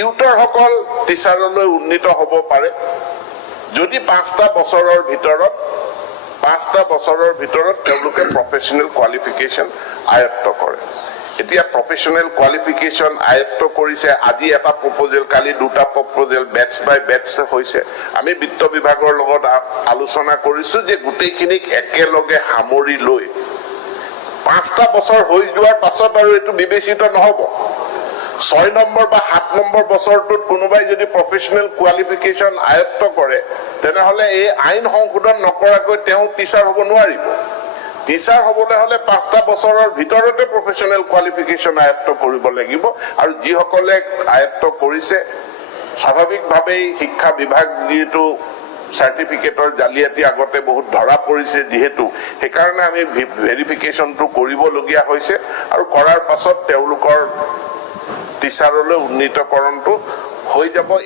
টিউটৰসকল টিচাৰলৈ উন্নীত হ'ব পাৰে যদি 5টা বছৰৰ ভিতৰত তেওঁলোকে প্ৰফেচনেল কোৱালিফিকেশ্যন আয়ত্ত কৰে এতিয়া প্ৰফেচনেল কোৱালিফিকেশ্যন আয়ত্ত কৰিছে আজি এটা প্ৰপ'জেল কালি দুটা প্ৰপ'জেল বেটছ বাই বেটছ হৈছে আমি বিত্ত বিভাগৰ লগত আলোচনা কৰিছো যে গোটেইখিনিক একেলগে সামৰি লৈ 5টা বছৰ হৈ যোৱাৰ পাছত আৰু এটো বিবেচিত নহব 6 নম্বৰ বা 7 নম্বৰ বছৰটোত কোনোবাই যদি প্ৰফেচনেল কোৱালিফিকেশ্যন আয়ত্ত কৰে তেনেহলে এই আইন সংশোধন নকৰাকৈ তেওঁ টিচাৰ হ'ব নোৱাৰিব টিচাৰ হ'বলৈ হলে 5টা বছৰৰ ভিতৰতে প্ৰফেচনেল কোৱালিফিকেশ্যন আয়ত্ত কৰিব লাগিব আৰু যিসকলে আয়ত্ত কৰিছে স্বাভাৱিকভাৱেই শিক্ষা বিভাগ যিটো সাৰ্টিফিকেটৰ জালিয়াতি আগতে বহুত ধৰা পৰিছে যেহেতু সেইকাৰণে আমি ভেৰিফিকেশ্যনটো কৰিবলগীয়া হৈছে আৰু কৰাৰ পাছত তেওঁলোকৰ টিচাৰলৈ উন্নীতকৰণটো হৈ যাব